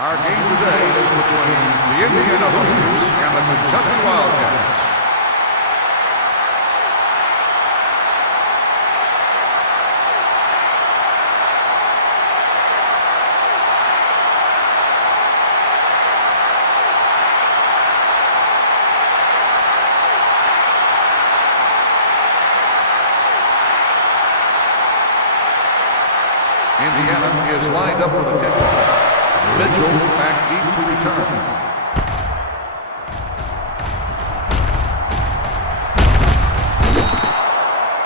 Our game today is between the Indiana Hoosiers and the Kentucky Wildcats. Indiana is lined up for the kickoff. Mitchell back deep to return.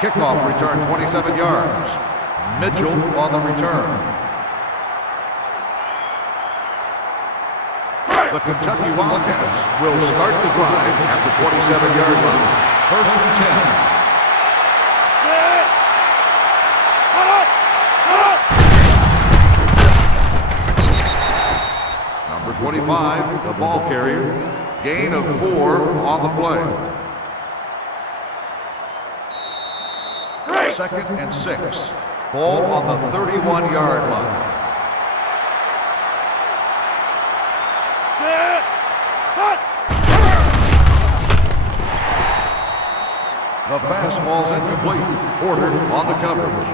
Kickoff return 27 yards. Mitchell on the return. The Kentucky Wildcats will start the drive at the 27-yard line. First and 10. Number 25, the ball carrier. Gain of 4 on the play. Second and 6. Ball on the 31-yard line. The fastball's incomplete. Porter on the coverage.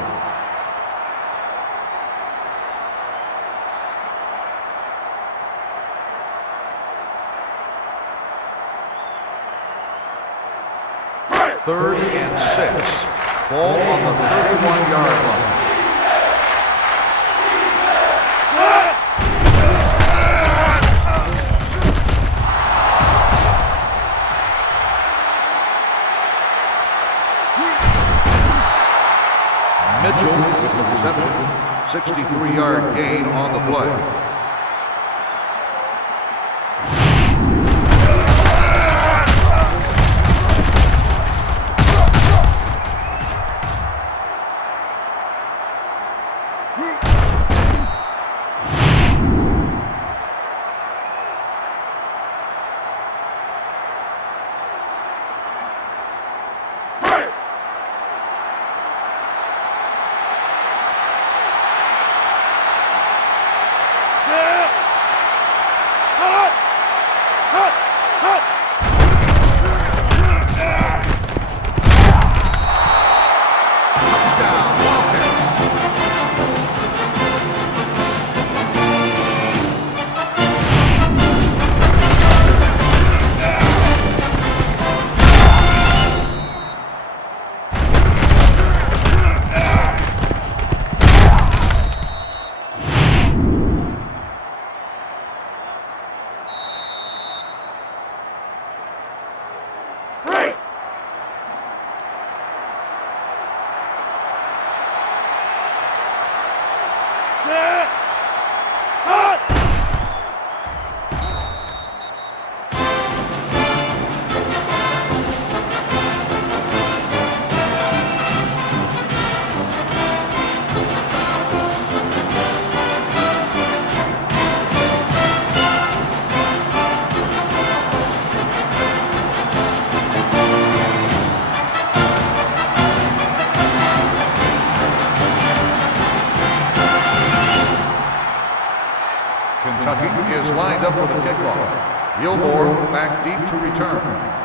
Third and 6. Ball on the 31-yard line. Mitchell with the reception. 63-yard gain on the play. Kentucky is lined up for the kickoff. Gilmore back deep to return.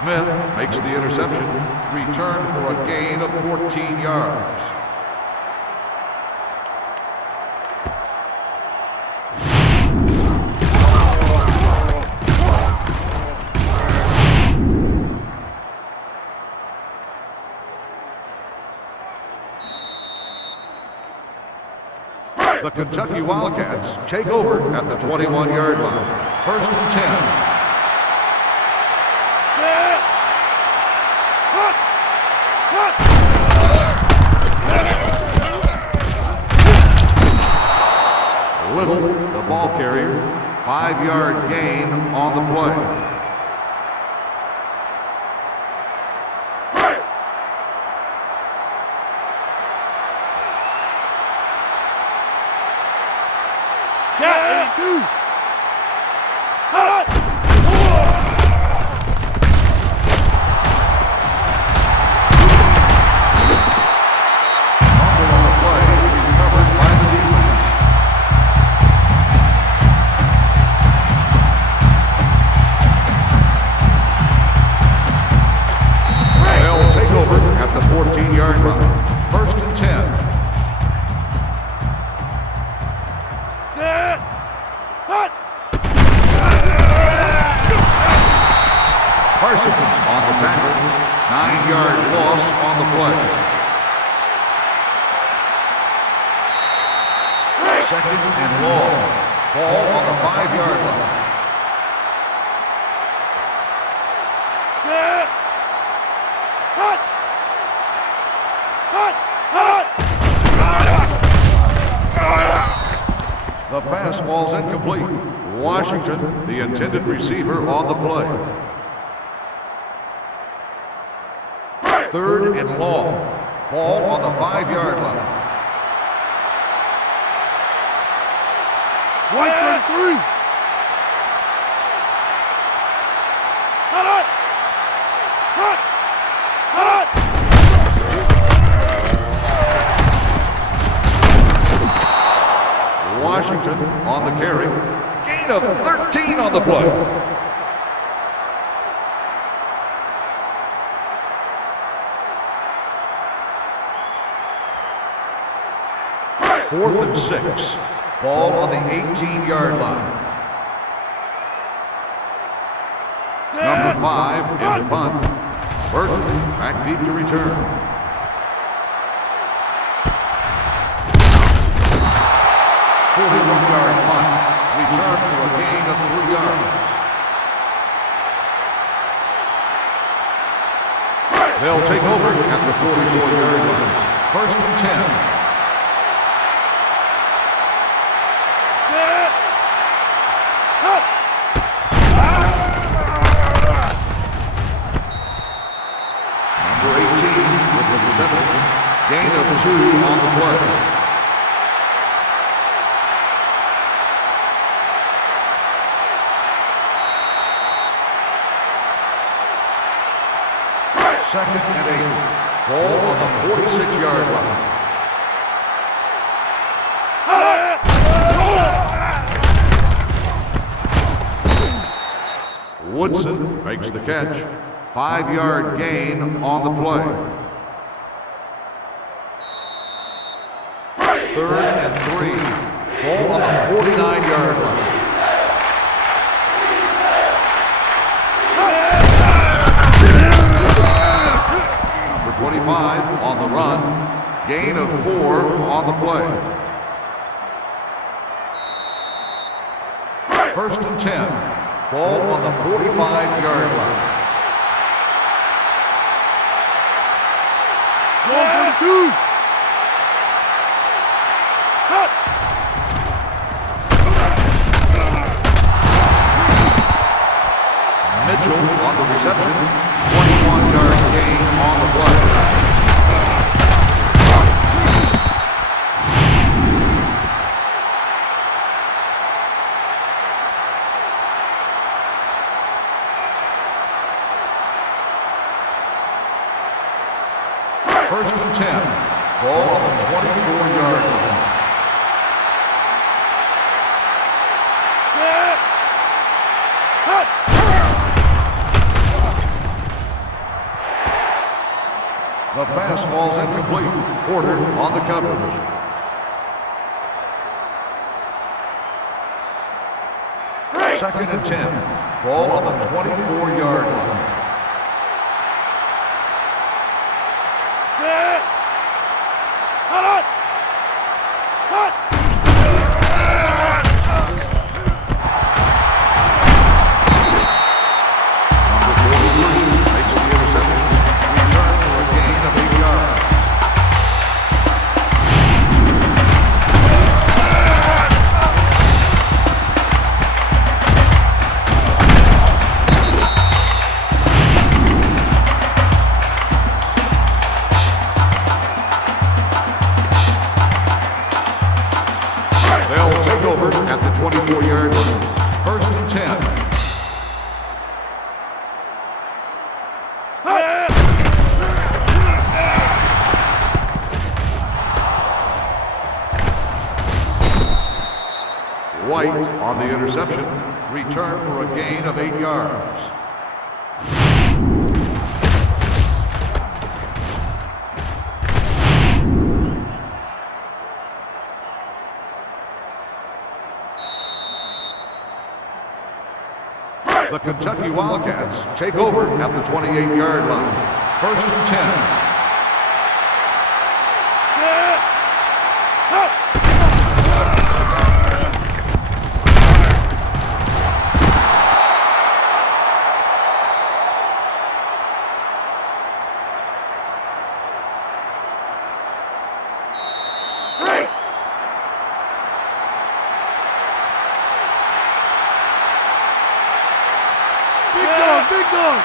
Smith makes the interception, returned for a gain of 14 yards. The Kentucky Wildcats take over at the 21-yard line. First and 10. carrier. 5-yard gain on the play. The pass ball's incomplete. Washington, the intended receiver, on the play. 3rd and long. Ball on the 5-yard line. 1-3. Washington on the carry. Gain of 13 on the play. Fourth and 6. Ball on the 18-yard line. Number 5 in the punt. Burton back deep to return. 41-yard punt. Return for a gain of 3 yards. They'll take over at the 44-yard line. 1st and 10. Number 18 with the reception. Gain of 2 on the play. Second and 8. Ball on the 46-yard line. Woodson makes the catch. 5-yard gain on the play. 3rd and 3. Ball on the 49-yard line. Number 25 on the run. Gain of 4 on the play. 1st and 10. Ball on the 45-yard line. 1-2. Mitchell on the reception. 21-yard gain on the play. First and 10. Ball on the 24-yard line. The pass ball's incomplete. Porter on the coverage. Second and 10. Ball on the 24-yard line. 24-yard line. First and 10. White on the interception. Return for a gain of 8 yards. The Kentucky Wildcats take over at the 28-yard line. First and 10. Big dog!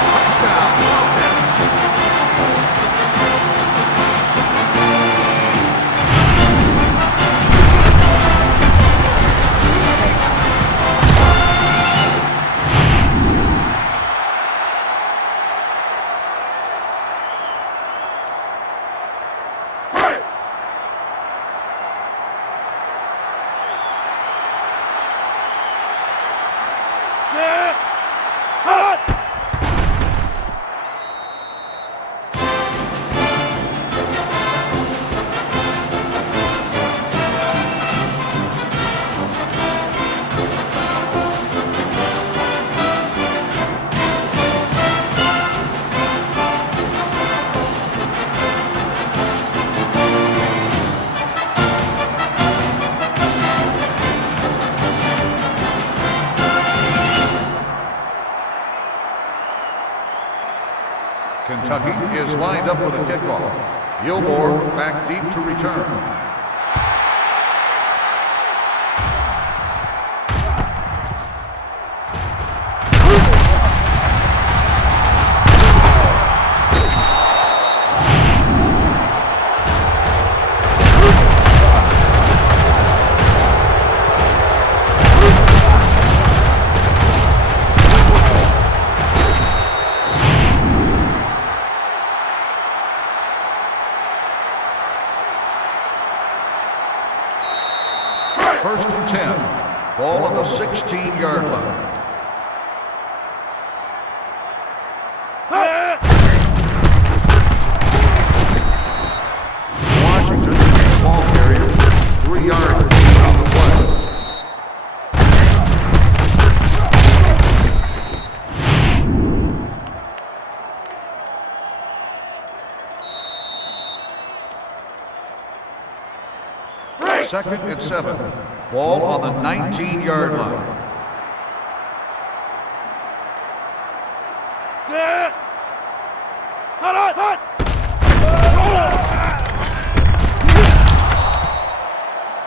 Touchdown, Wildcats. Kentucky is lined up for the kickoff. Gilmore back deep to return. First and 10. Ball on the 16-yard line. Washington, ball carrier, 3 yards on the play. Second and 7. Ball on the 19-yard line.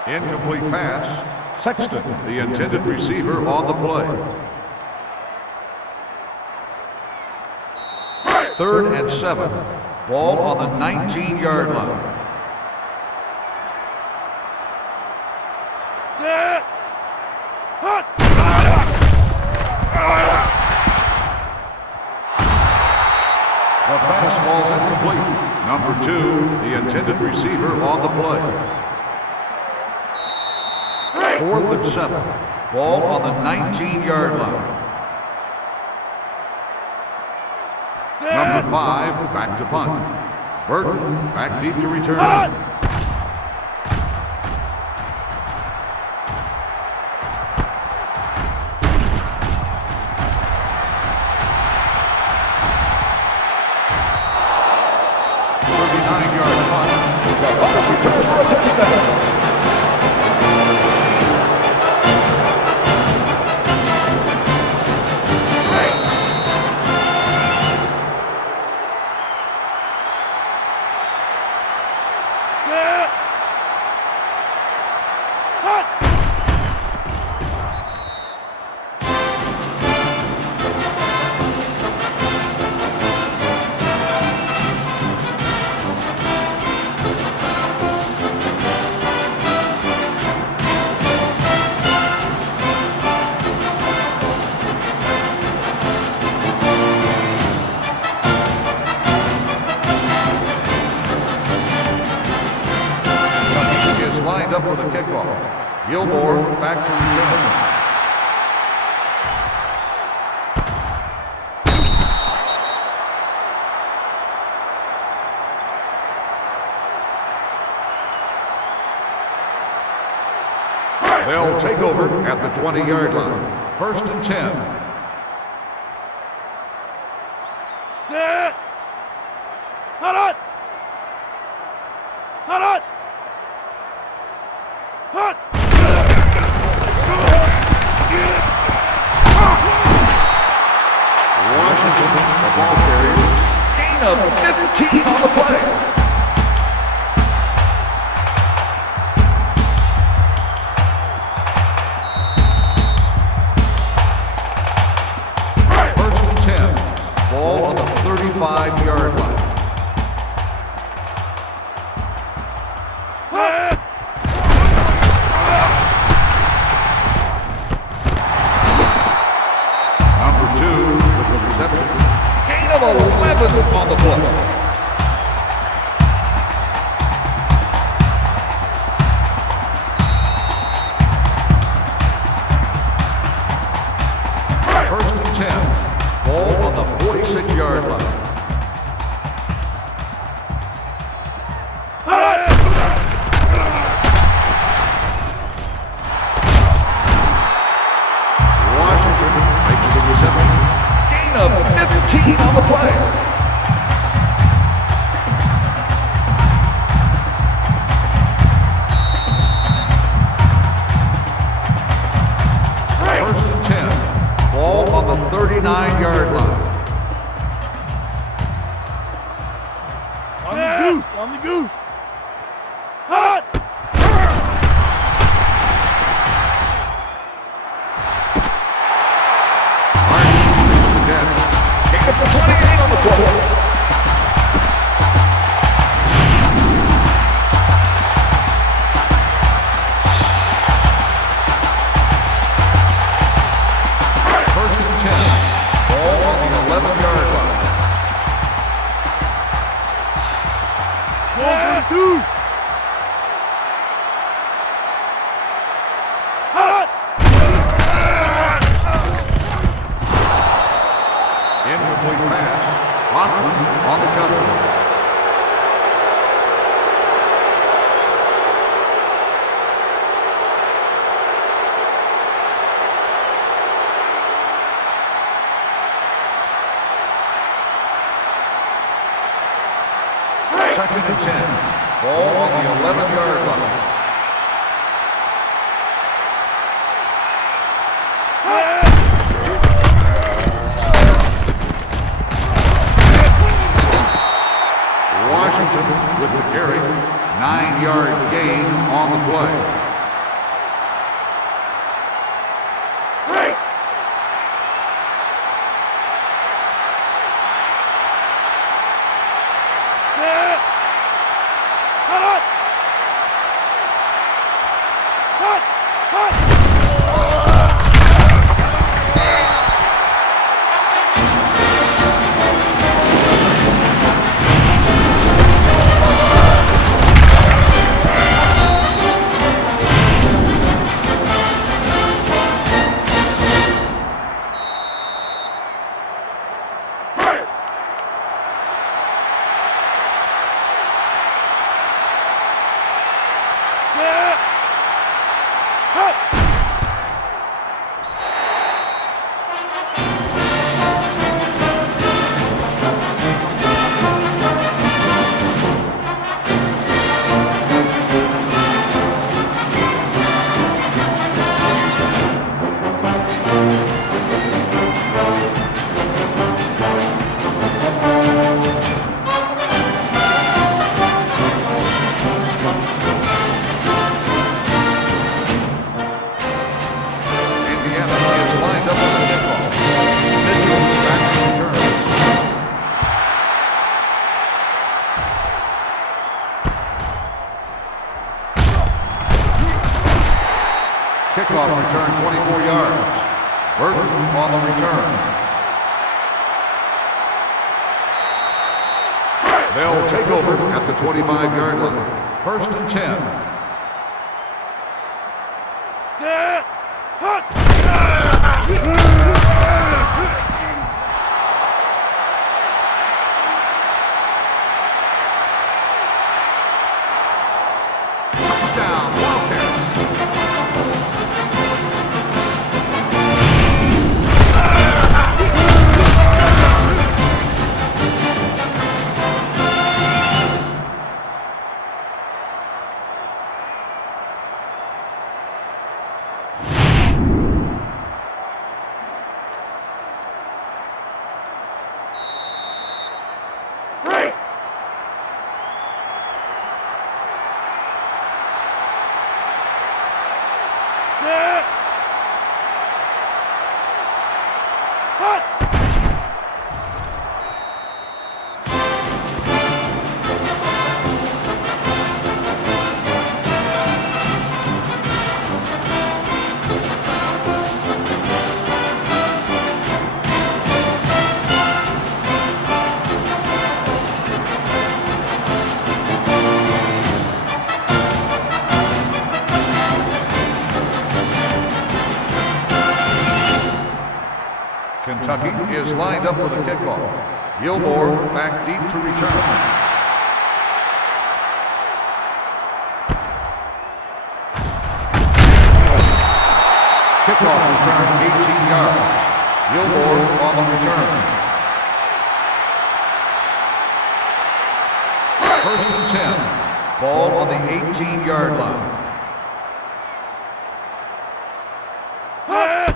Incomplete pass. Sexton, the intended receiver, on the play. Third and 7. Ball on the 19-yard line. The pass ball's incomplete. Number 2, the intended receiver, on the play. Fourth and 7. Ball on the 19-yard line. Number 5, back to punt. Burton, back deep to return. Gilmore back to return. They'll take over at the 20-yard line. First and 10. Set. Hot. Hot. Hot. Washington, the ball carrier. Gain of 15 on the play. First and 10. Ball on the 35-yard line. Number 2 with the reception. Gain of 11 on the play. First and 10. Ball on the 46-yard line. Washington makes the reception. Gain of 15 on the play. First and 10. Ball on the 39-yard line. On the goose. Hot. Martin makes the catch. Gain of 28 on the play. First and 10. Ball on the 11-yard line. Ball 42. Hot. Incomplete pass. Lockwood on the cover. Second and 10. Ball on the 11-yard line. Washington with the carry. 9-yard gain on the play. Set. Hot. Kickoff return 24 yards. Burton on the return. They'll take over at the 25-yard line. First and 10. Set. Hut. Touchdown, Wildcats. Break. Set. Hut. Kentucky is lined up for the kickoff. Gilmore back deep to return. Kickoff return 18 yards. Gilmore on the return. First and 10. Ball on the 18-yard line. Set.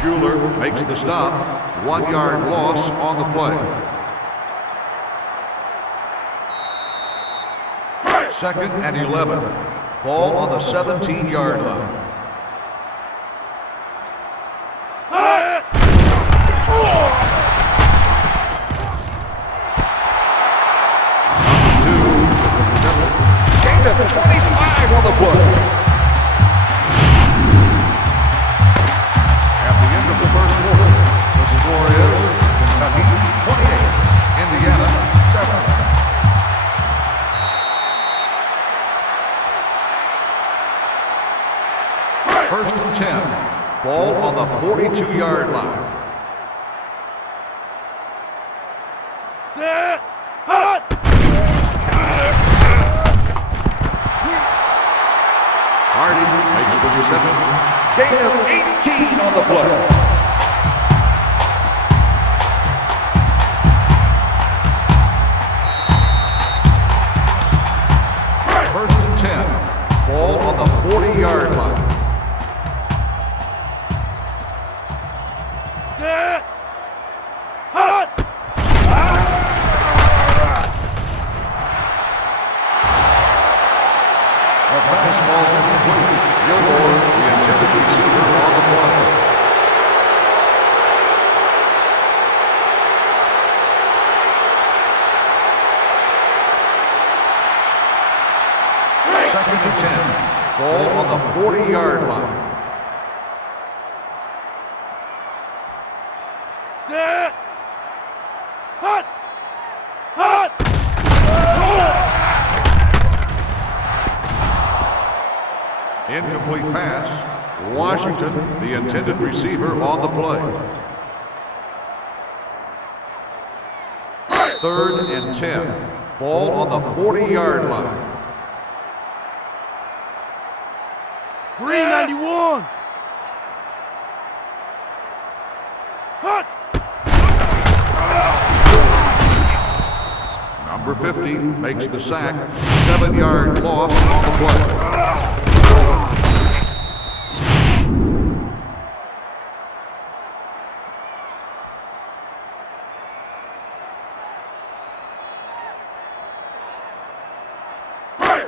Schuler makes the stop. 1 yard loss on the play. Second and 11. Ball on the 17-yard line. Set. Gain of 25 on the play. At the end of the first quarter, the score is Kentucky 28, Indiana 7. First and 10. Ball on the 42-yard line. Set. Hut. Hardy makes the reception. Gain of 18 on the play. First and 10. Ball on the 40-yard line. Set. Hut. The pass ball's incomplete. Gilmore, the intended receiver, on the play. Second and 10. Ball on the 40-yard line. Set. Hut. Hut. Incomplete pass. Washington, the intended receiver, on the play. Third and 10. Ball on the 40-yard line. 391. Hut. Number 50 makes the sack. 7-yard loss on the play.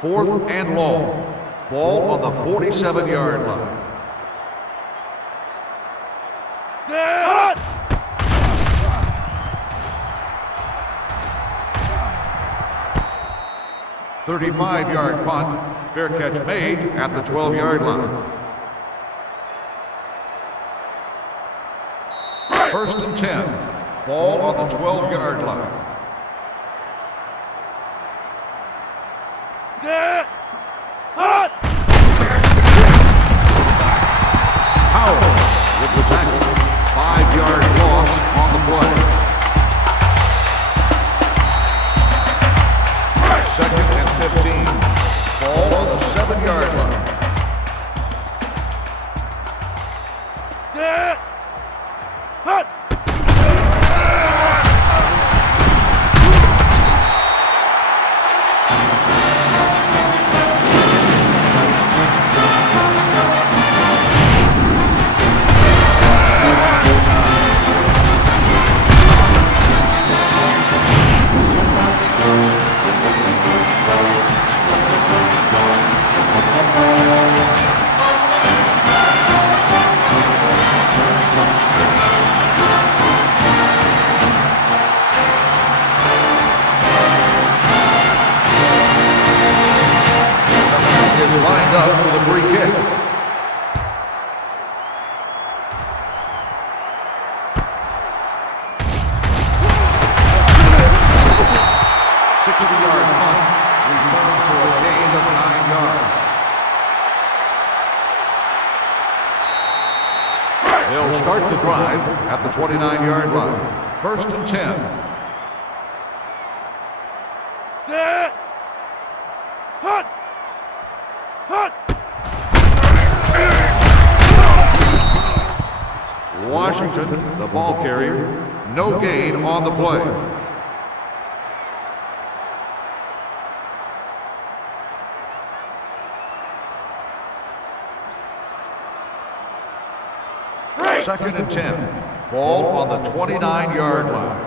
Fourth and long. Ball on the 47-yard line. Set. 35-yard punt. Fair catch made at the 12-yard line. First and 10. Ball on the 12-yard line. Set. They'll start the drive at the 29-yard line. 1st and 10. Set. Hut. Hut. Washington, the ball carrier. No gain on the play. Second and 10. Ball on the 29-yard line.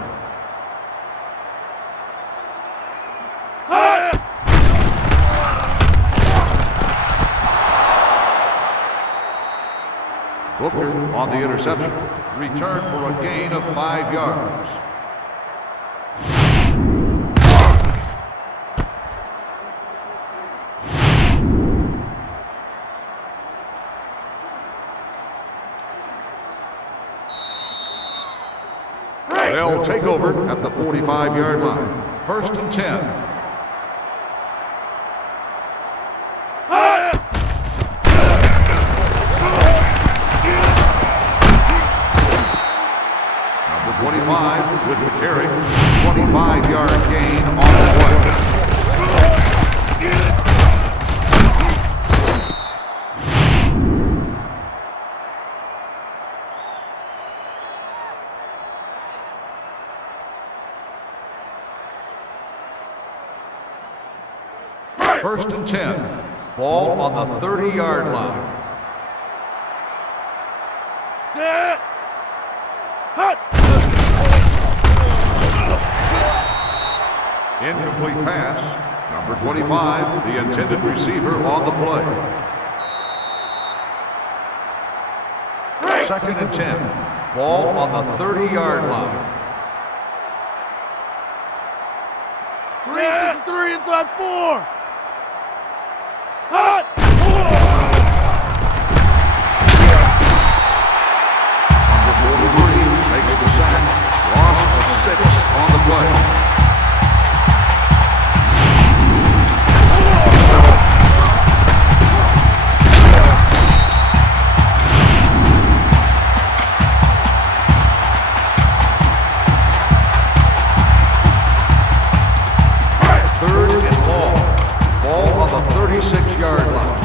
Booker on the interception. Return for a gain of 5 yards. They'll take over at the 45-yard line. 1st and 10. Number 25 with the carry. 25-yard gain on the play. First and 10. Ball on the 30-yard line. Set. Hut. Incomplete pass. Number 25, the intended receiver on the play. 2nd and 10. Ball on the 30-yard line. 363 inside 4. Hut. Number 43 makes the sack. Loss of 6 on the play. Third and ball. Ball on the 36-yard line.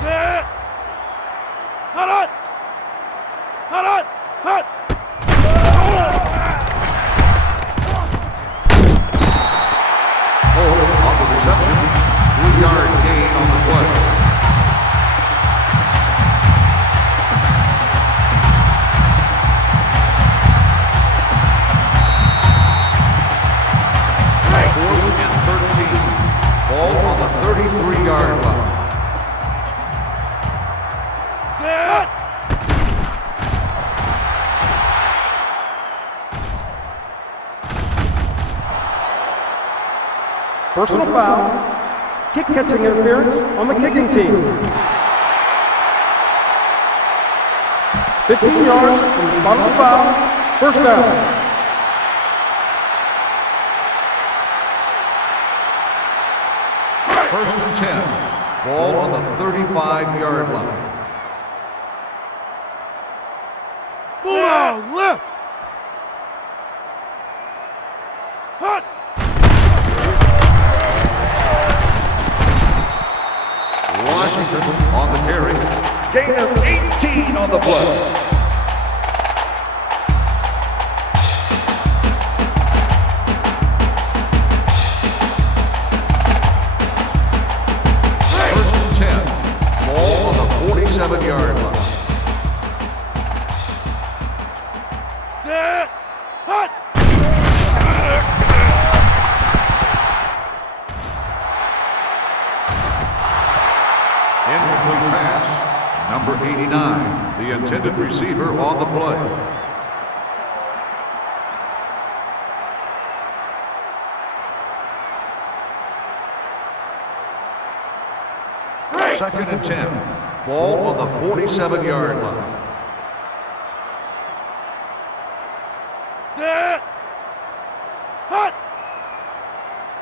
Set. Hut. Hut. Hut. Hut. Hut. Hold on the reception. 3-yard gain on the play. Fourth and 13. Ball on the 33-yard line. Set. Personal foul. Kick catching interference on the kicking team. 15 yards from the spot of the foul. First down. First and 10. Ball on the 35-yard line. Full left. Hut. Washington on the carry. Gain of 18 on the play. First and 10. Ball on the 47-yard line. Set. Hut. Incomplete pass. Number 89, the intended receiver on the play. Second and 10. Ball on the 47-yard line. Set. Hut.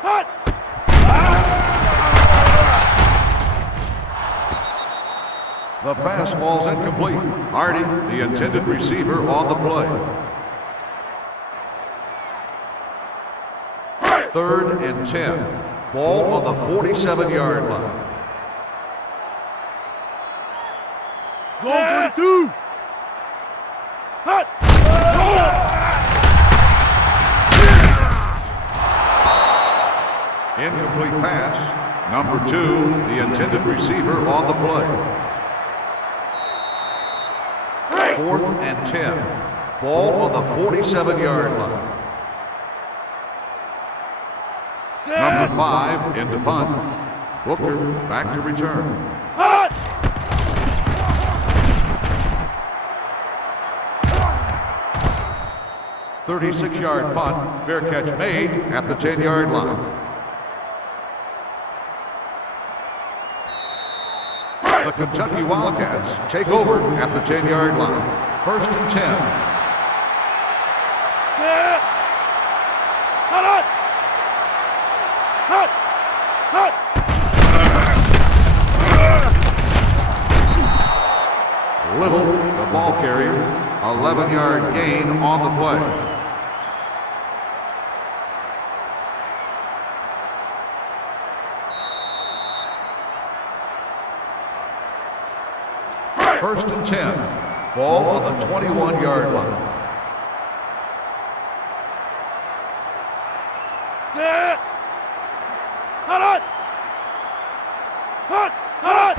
Hut. The pass ball's incomplete. Hardy, the intended receiver, on the play. 3rd and 10. Ball on the 47-yard line. Goal 42. Hut. Incomplete pass. Number 2, the intended receiver, on the play. 4th and 10. Ball on the 47-yard line. Number 5 into punt. Booker back to return. Hut. 36-yard punt. Fair catch made at the 10-yard line. The Kentucky Wildcats take over at the 10-yard line. 1st and 10. Set. Hut. Hut. Hut. Little, the ball carrier, 11-yard gain on the play. First and 10. Ball on the 21-yard line. Set. Hut. Hut. Hut.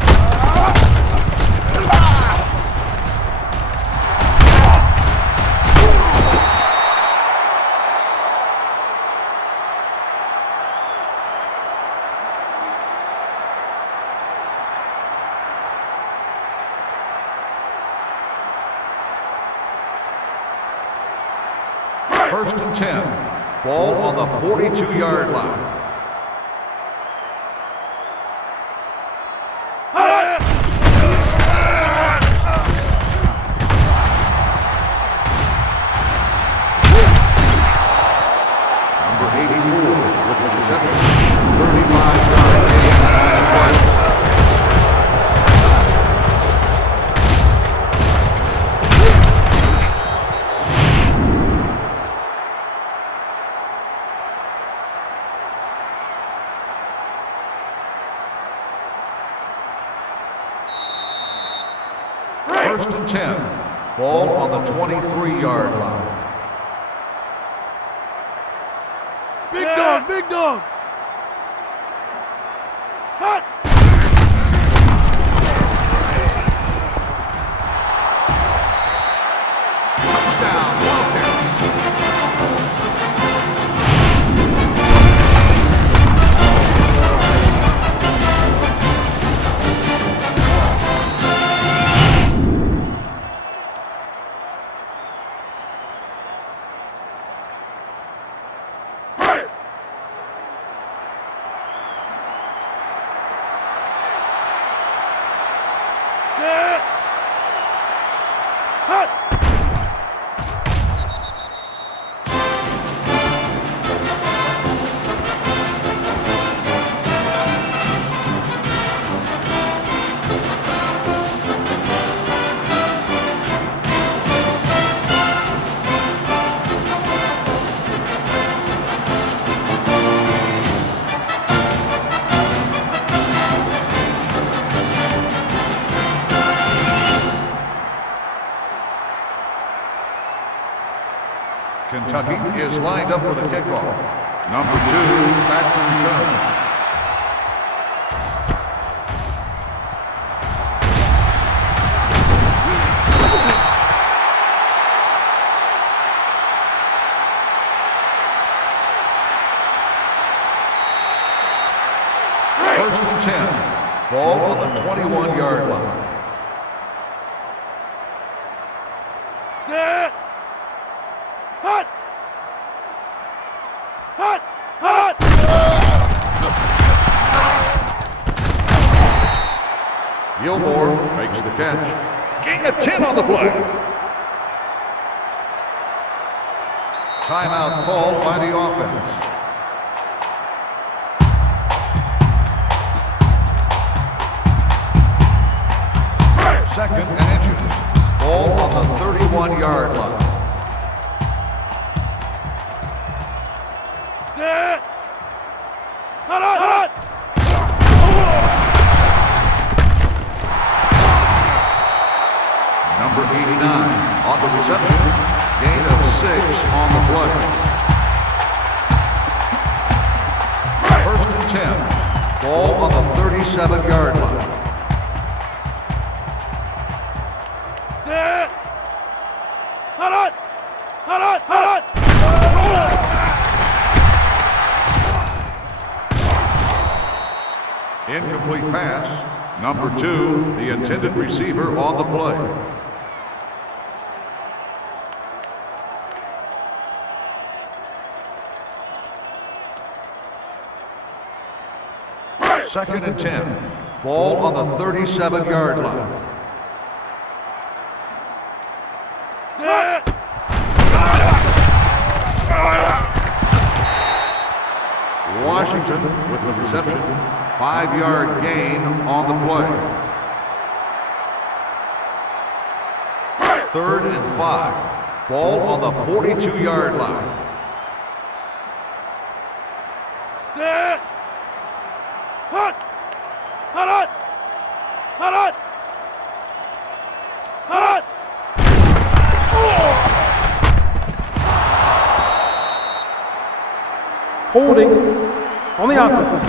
First and 10. Ball on the 42-yard line. Hut. Number 84 with the reception. 35-yard gain on the play. First and 10. Ball on the 23-yard line. Big dog. Big dog. Hut. Touchdown, Wildcats. Set. Hut. Kentucky is lined up for the kickoff. Number 2 back to return. First and 10. Ball on the 21-yard line. Set. Hut. Hut. Hut. Gilmore makes the catch. Gain of 10 on the play. Timeout called by the offense. Second and inches. Ball on the 31-yard line. Set. Hot. Number 89 on the reception. Gain of 6 on the play. First and 10. Ball on the 37-yard line. Set. Hot. Incomplete pass. Number 2, the intended receiver on the play. Second and 10. Ball on the 37-yard line. Set. Washington with the reception. 5-yard gain on the play. Third and 5. Ball on the 42-yard line. Set. Hot. Holding on the offense.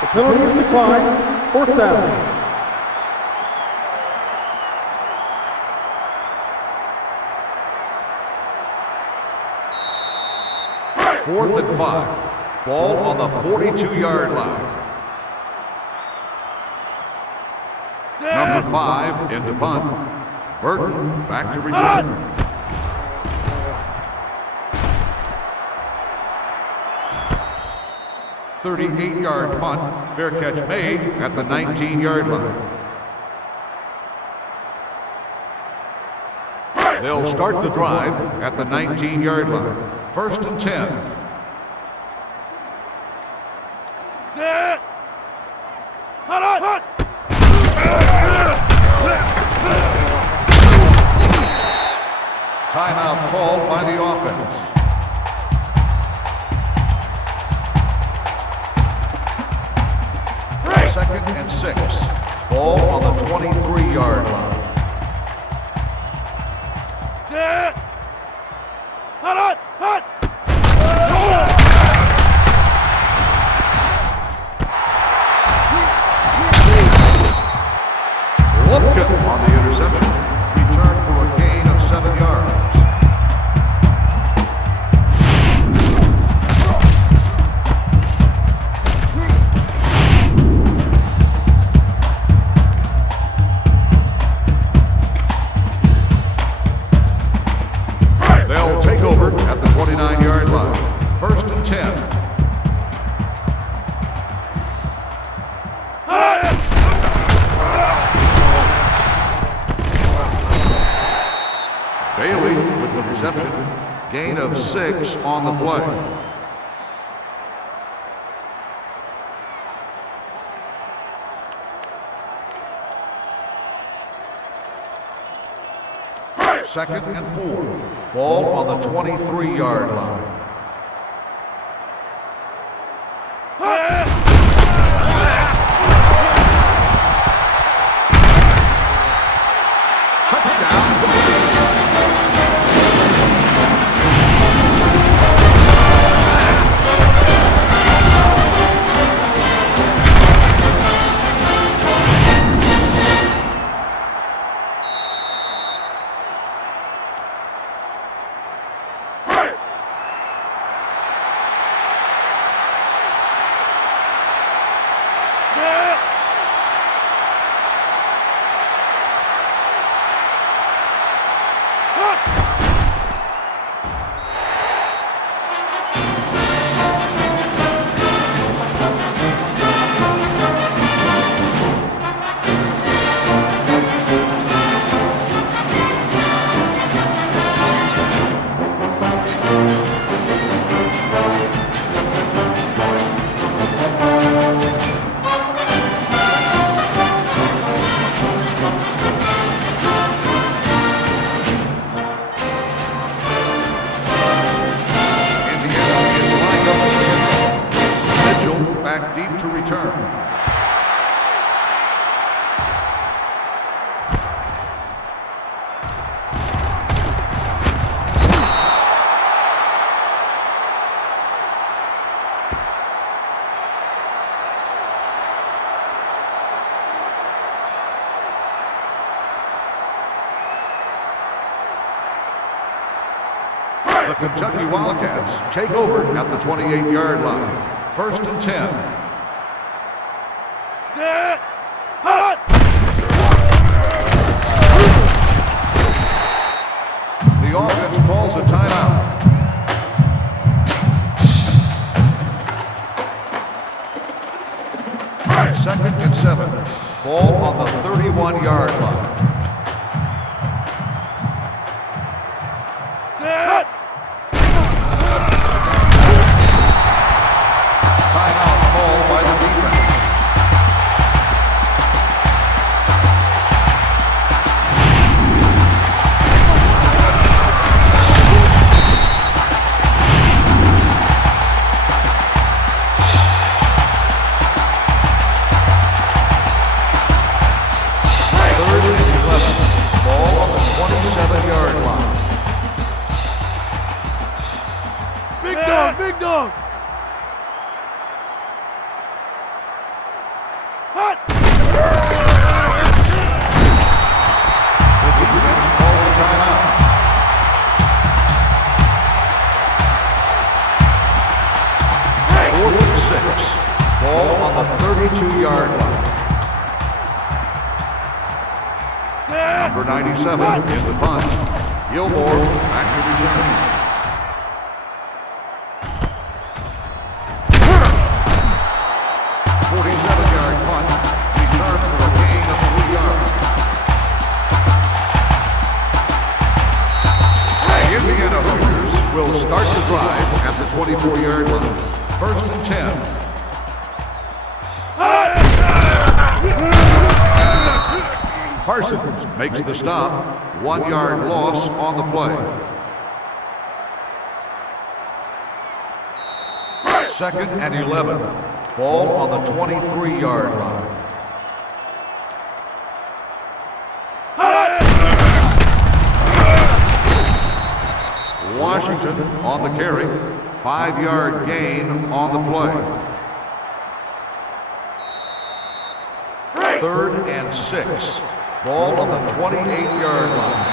The penalty is declined. Fourth down. Fourth and 5. Ball on the 42-yard line. Number 5 into punt. Burton back to return. 38-yard punt. Fair catch made at the 19-yard line. They'll start the drive at the 19-yard line. First and 10. Set. Hot. Timeout called by the offense. Second and 6. Ball on the 23-yard line. Set. Hot. Lupkin on the interception. Return for a gain of 7 yards. They'll take over at the 29-yard line. First and 10. Bailey with the reception. Gain of 6 on the play. Second and 4. Ball on the 23-yard line. deep to return. The Kentucky Wildcats take over at the 28-yard line. First and 10. Set. Hot. The offense calls a timeout. Second and 7. Ball on the 31-yard line. Set. Timeout called by the defense. Third and 11. Ball on the 27-yard line. Big dog. Big dog. Hot. The defense calls a timeout. Fourth and 6. Ball on the 32-yard line. Set. Number 97 in the punt. Gilmore back to return. 47-yard punt. Return for a gain of 3 yards. The Indiana Hoosiers will start the drive at the 24-yard line. First and 10. Parsons makes the stop. 1-yard loss on the play. Second and 11. Ball on the 23-yard line. Washington on the carry. 5-yard gain on the play. Third and 6. Ball on the 28-yard line.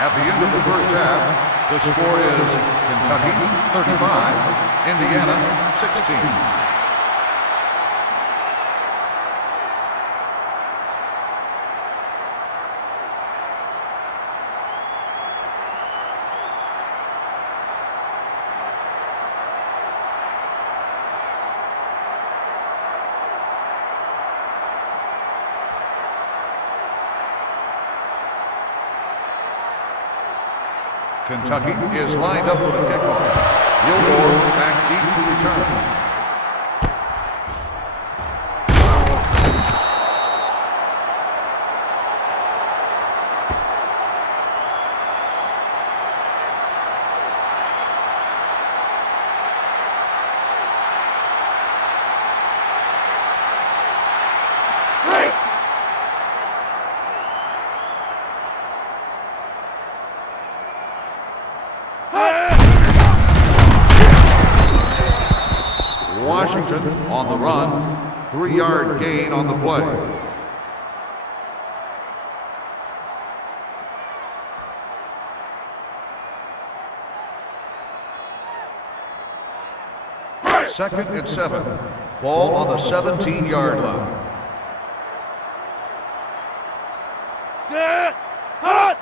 At the end of the first half, the score is Kentucky 35, Indiana 16. Kentucky is lined up for the kickoff. Gilmore back deep to return. Washington on the run, 3-yard gain on the play. Second and 7. Ball on the 17-yard line. Set. Hot.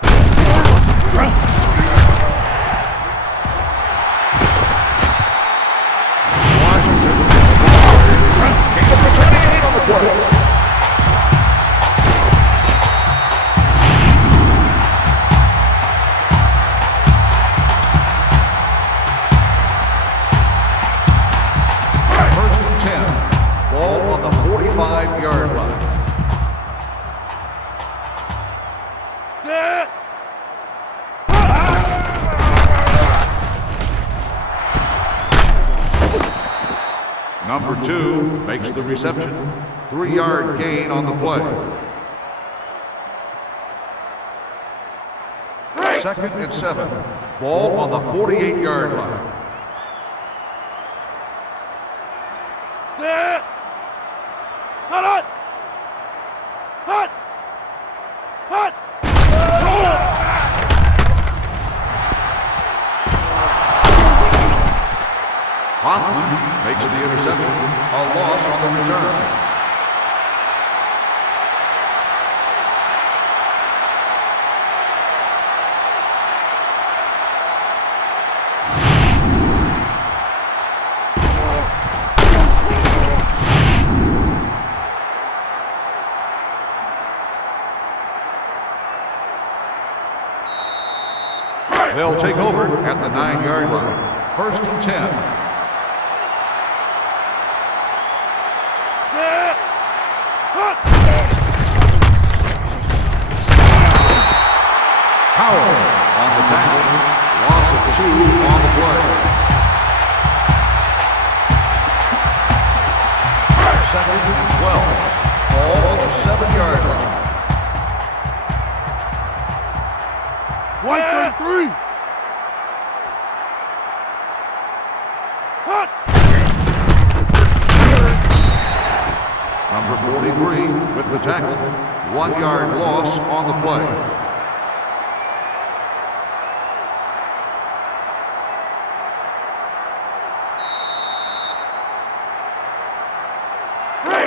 First and 10. Ball on the 45-yard line. Set. Number 2 makes the reception. 3-yard gain on the play. 2nd and 7. Ball on the 48-yard line. Set. Hut. Hut. Hut. Hoffman makes the interception. A loss on the return. They'll take over at the 9-yard line. 1st and 10. Set. Hut. Howell on the tackle. Loss of 2 on the play. 2nd and 12. Ball on the 7-yard line. 133. Hut. Number 43 with the tackle. 1-yard loss on the play.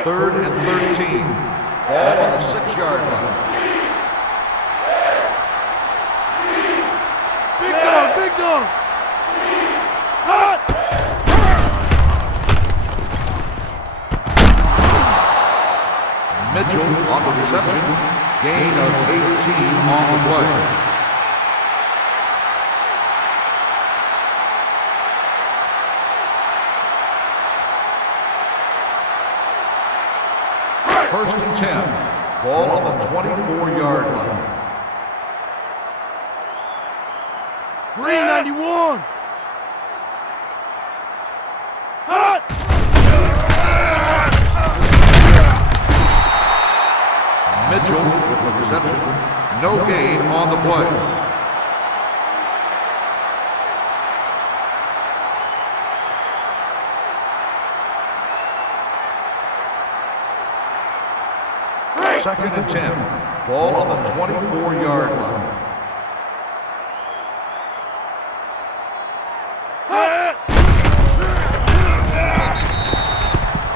Third and 13. Ball on the 6-yard line. Big dog. Hut. Mitchell on the reception. Gain of 18 on the play. First and 10. Ball on the 24-yard line. 391. Hut. Mitchell with the reception. No gain on the play. Second and 10. Ball on the 24-yard line.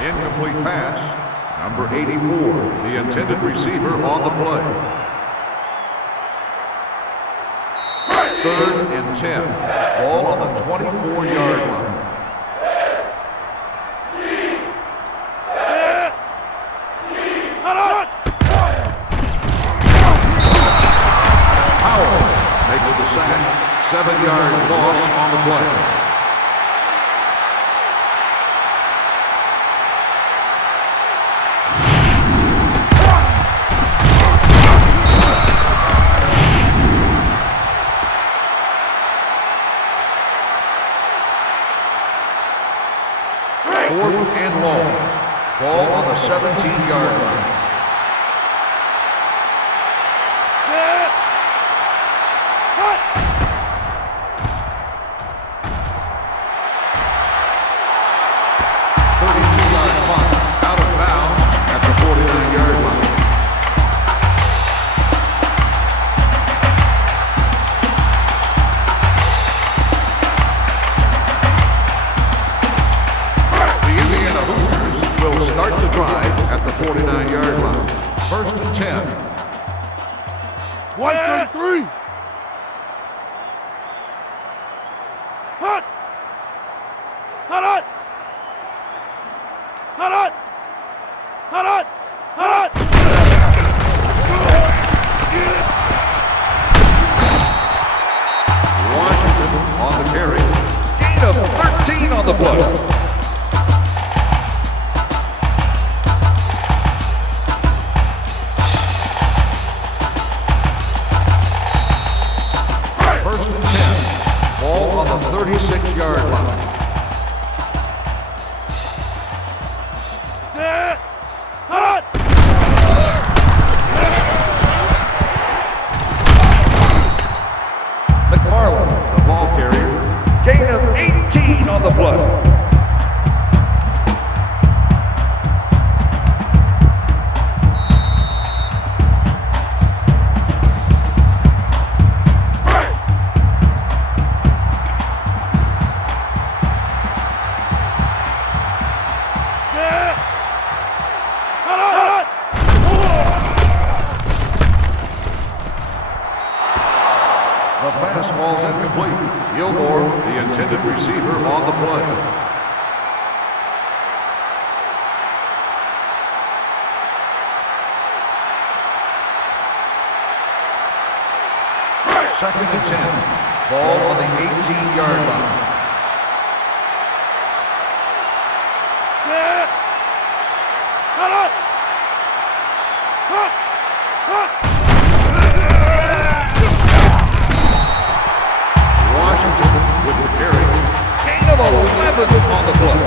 Incomplete pass. Number 84, the intended receiver on the play. 3rd and 10. Ball on the 24-yard line. Howell makes the sack. 7-yard loss on the play. Fourth and long. Ball on the 17-yard line. Set. Hut. 32-yard punt out of bounds at the 49-yard line. Will start the drive at the 49-yard line. 1st and 10. 133. Hut. Hut. Hut. Hut. Hut. Washington on the carry. Gain of 13 on the play. First and 10. Ball on the 36-yard line. ball's incomplete. Gilmore, the intended receiver, on the play. Second and 10. Ball on the 18-yard line. Set. Cut it. Cut. Cut. Washington with the carry. Gain of 11 on the play.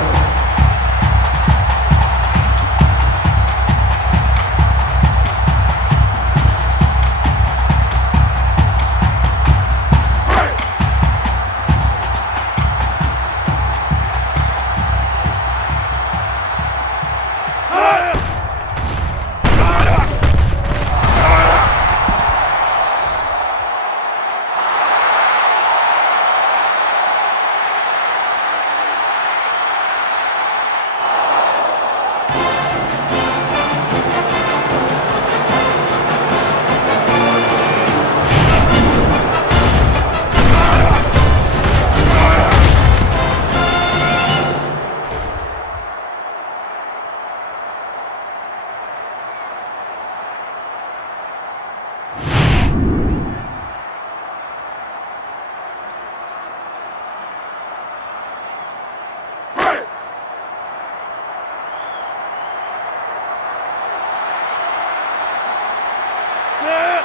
Set.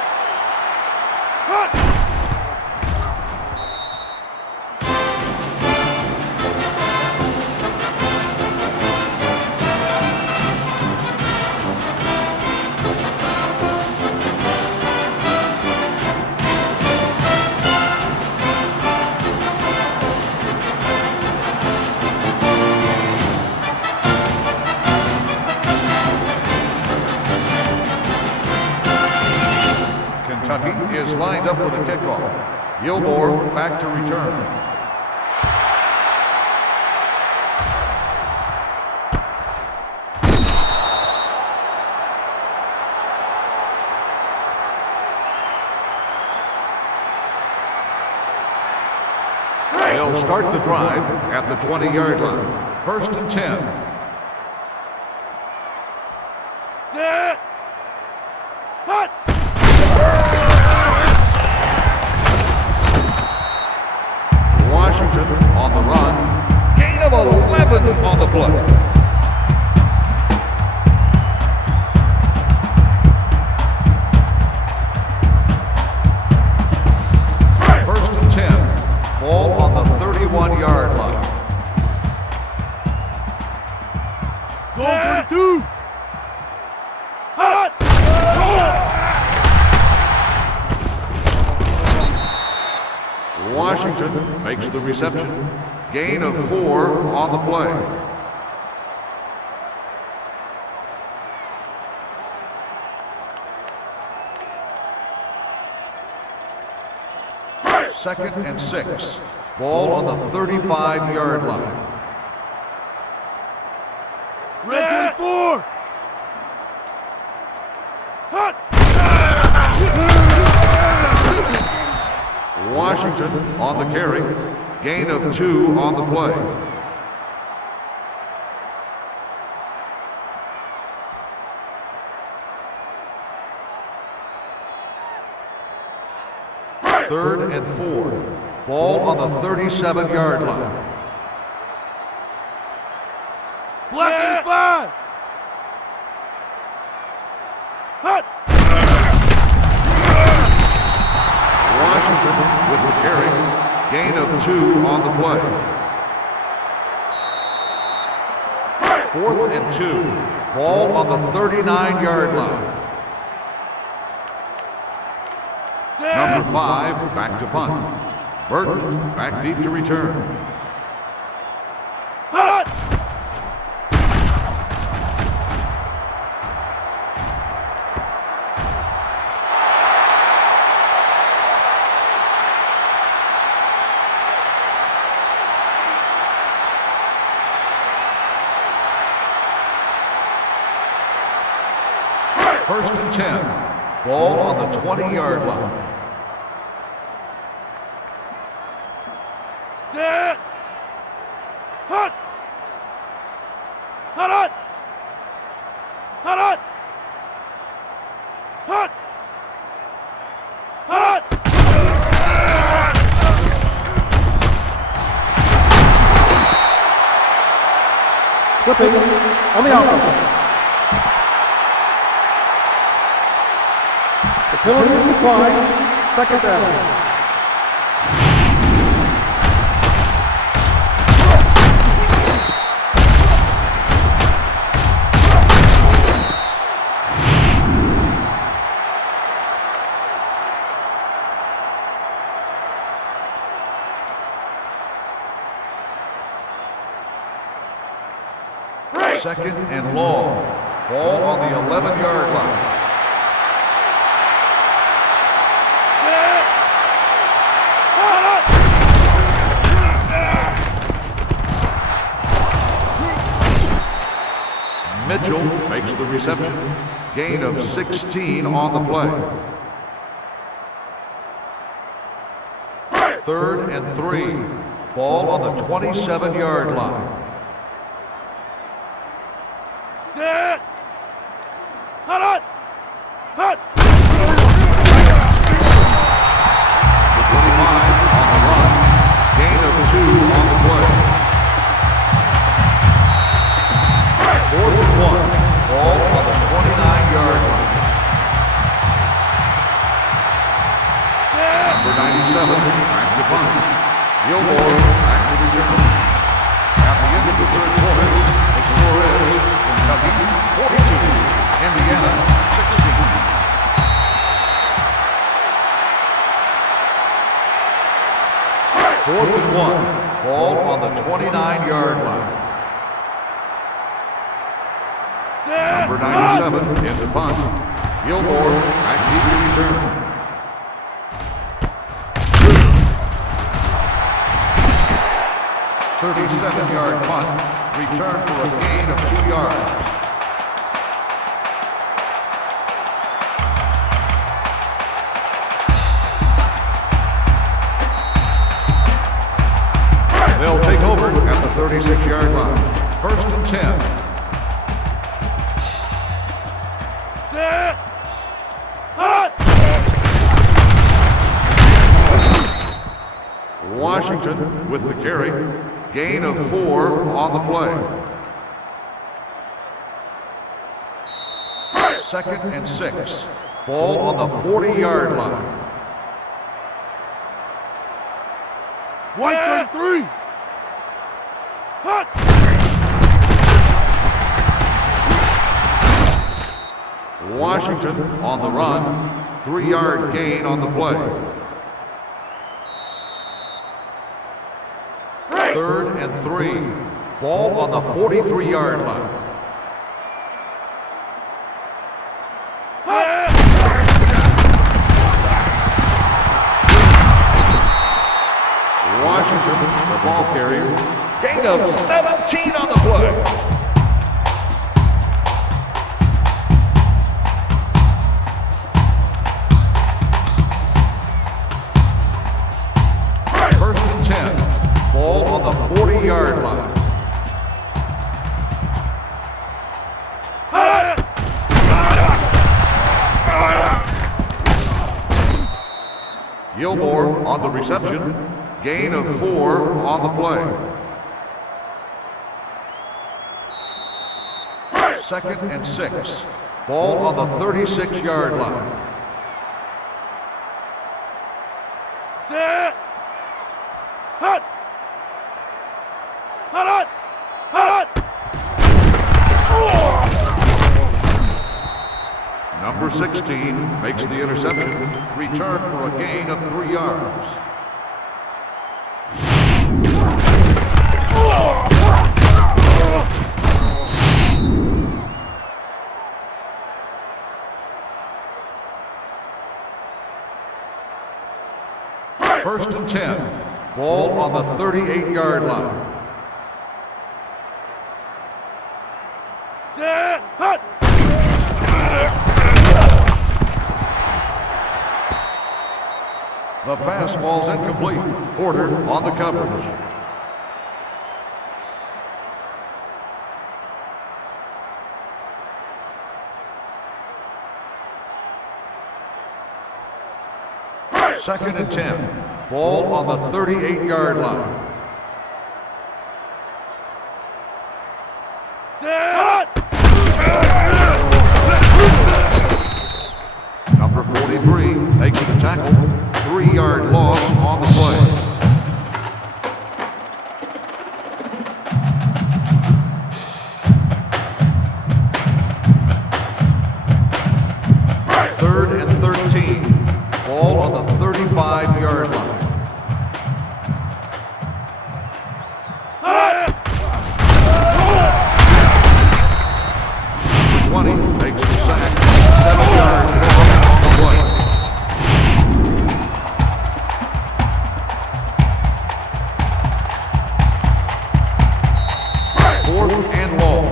Cut. Kentucky is lined up with a kickoff. Gilmore back to return. They'll start the drive at the 20-yard line. First and 10. Set. Cut. Washington on the run. Gain of 11 on the play. First and 10. Ball on the 31-yard line. Go for 2. Cut. Washington makes the reception. Gain of 4 on the play. Second and 6. Ball on the 35-yard line. Red 24. Cut. Washington on the carry. Gain of 2 on the play. Third and 4. Ball on the 37-yard line. Black and 5. Cut. Washington with the carry. Gain of 2 on the play. Fourth and 2. Ball on the 39-yard line. Number 5 back to punt. Burton back deep to return. Cut. First and 10. Ball on the 20-yard line. Hut! Hut! Hut! Hut! Flipping on the offense. The penalty is declined. Second down. Second and long. Ball on the 11-yard line. Mitchell makes the reception. Gain of 16 on the play. Third and 3. Ball on the 27-yard line. Set! Hut! Hut! The 25 on the run. Gain of 2 on the play. Fourth and 1. Ball on the 29-yard line. Number 97, back to punt. Gilmore back to return. At the end of the third quarter, the score is Kentucky 42, Indiana 16. Fourth and 1. Ball on the 29-yard line. Number 97 in the punt. Gilmore back deep to return. 37-yard punt. Return for a gain of 2 yards. They'll take over at the 36-yard line. First and 10. Set! Hut! Washington with the carry. Gain of 4 on the play. Second and 6. Ball on the 40-yard line. White 33! Hut! Washington on the run. 3-yard gain on the play. Third and 3. Ball on the 43-yard line. Washington, the ball carrier. Gain of 17 on the play. First and 10. Ball on the 40-yard line. Gilmore on the reception. Gain of 4 on the play. Second and 6. Ball on the 36-yard line. Set! Hut! Hut! Hut! Number 16 makes the interception. Return for a gain of 3 yards. First and 10. Ball on the 38-yard line. Set! Hut! The pass ball's incomplete. Porter on the coverage. Second and 10. Ball on the 38-yard line. Number 43 makes the tackle. 3-yard loss on the play. Third and 13. Ball on the 35-yard line. 20 makes the sack. 7-yard loss on the play. Fourth and long.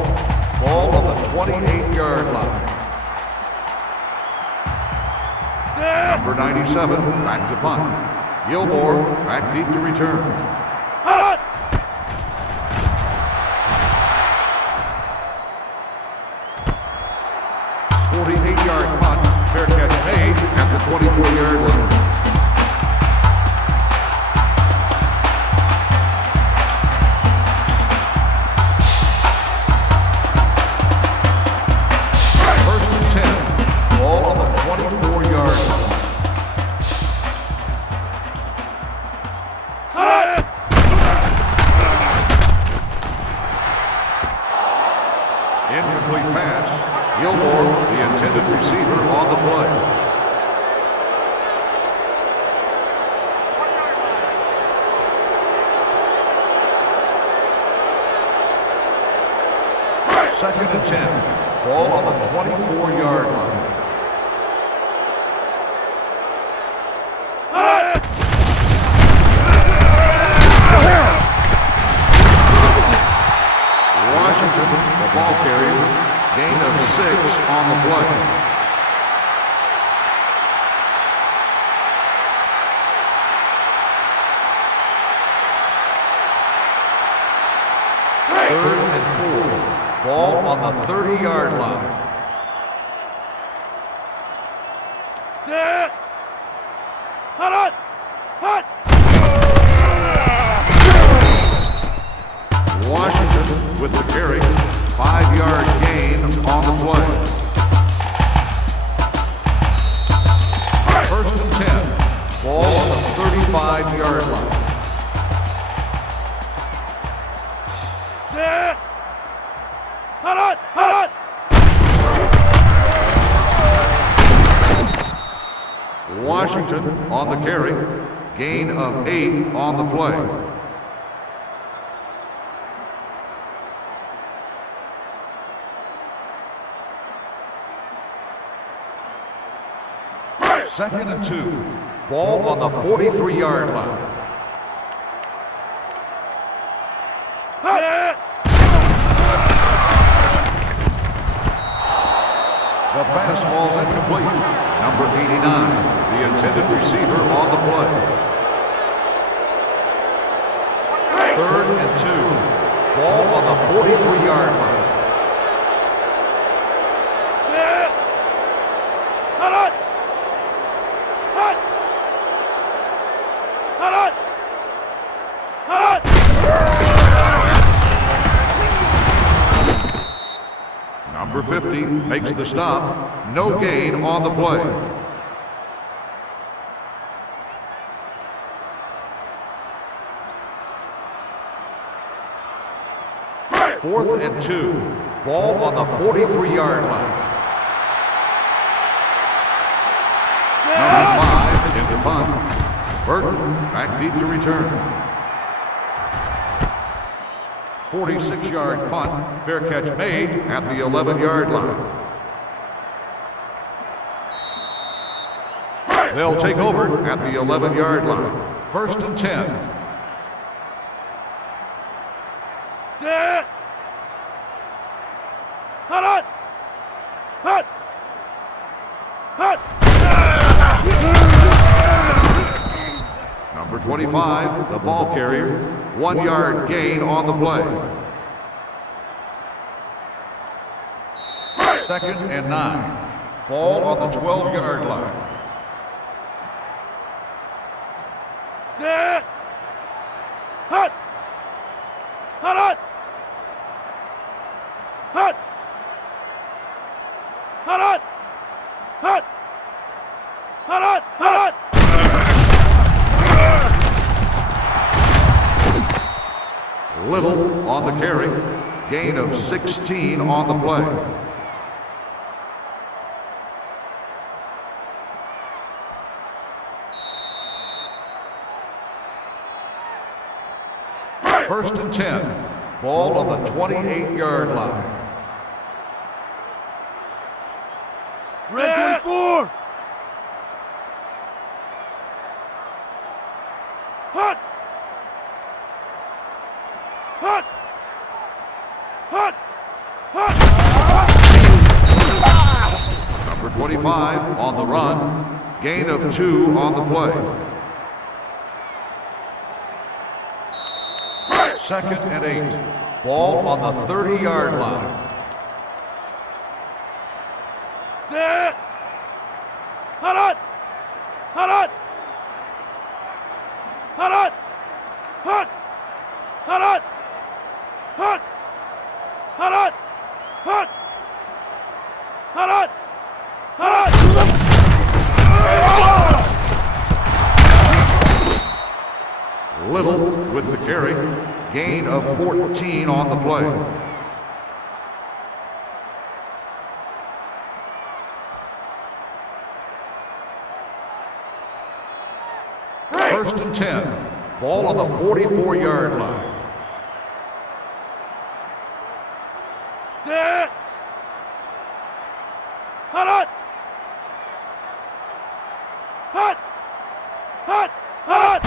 Ball on the 28-yard line. Number 97, back to punt. Gilmore, back deep to return. 48-yard punt, fair catch made at the 24-yard line. First and 10, ball on the 24-yard line. Incomplete pass. Gilmore, the intended receiver, on the play. Second and 10. Ball on the 24-yard line. Washington, the ball carrier. Gain of 6 on the play. Third and 4. Ball on the 30-yard line. Set. Hut. Washington with the carry. 5-yard gain on the play. First and 10. Ball on the 35-yard line. Set. Hut. Washington on the carry. Gain of 8 on the play. Second and 2. Ball on the 43-yard line. The pass ball's incomplete. Number 89, the intended receiver, on the play. Third and 2. Ball on the 43-yard line. Number 50 makes the stop. No gain on the play. Fourth and 2. Ball on the 43-yard line. Number 5 into punt. Burton back deep to return. 46-yard punt, fair catch made at the 11-yard line. They'll take over at the 11-yard line. First and 10. Set. Hut. Number 25, the ball carrier. 1-yard gain on the play. Second and 9. Ball on the 12-yard line. Set. Hut. Hut. Hut. Hut. Hut. Hut. Hut. Little on the carry. Gain of 16 on the play. First and 10. Ball on the 28-yard line. Red 24. Hut. Hut. Hut. Hut. Number 25 on the run. Gain of 2 on the play. Second and 8. Ball on the 30-yard line. Set. Hut. Hut. Hut. Hut. Hut. Hut. Hut. Hut. Hut. Hut. Little with the carry. Gain of 14 on the play. First and 10. Ball on the 44-yard line. Set. Hut. Hut. Hut. Hut.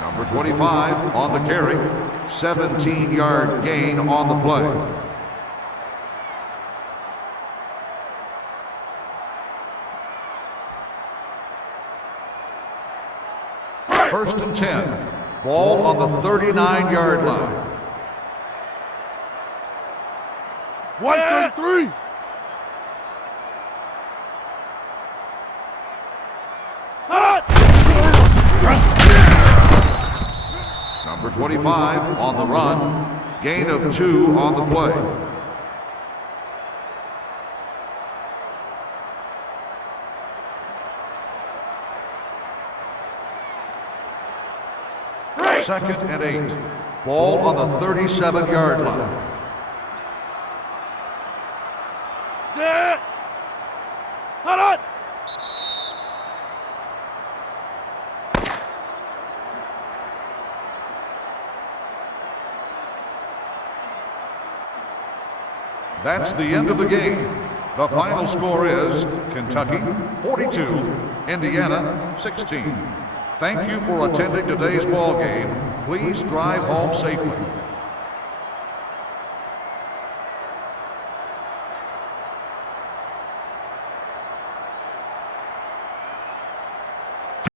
Number 25 on the carry. 17-yard gain on the play. First and 10. Ball on the 39-yard line. 133. Hut. Number 25 on the run. Gain of 2 on the play. Second and 8. Ball on the 37-yard line. Set. Hut. That's the end of the game. The final score is Kentucky 42, Indiana 16. Thank you for attending today's ball game. Please drive home safely.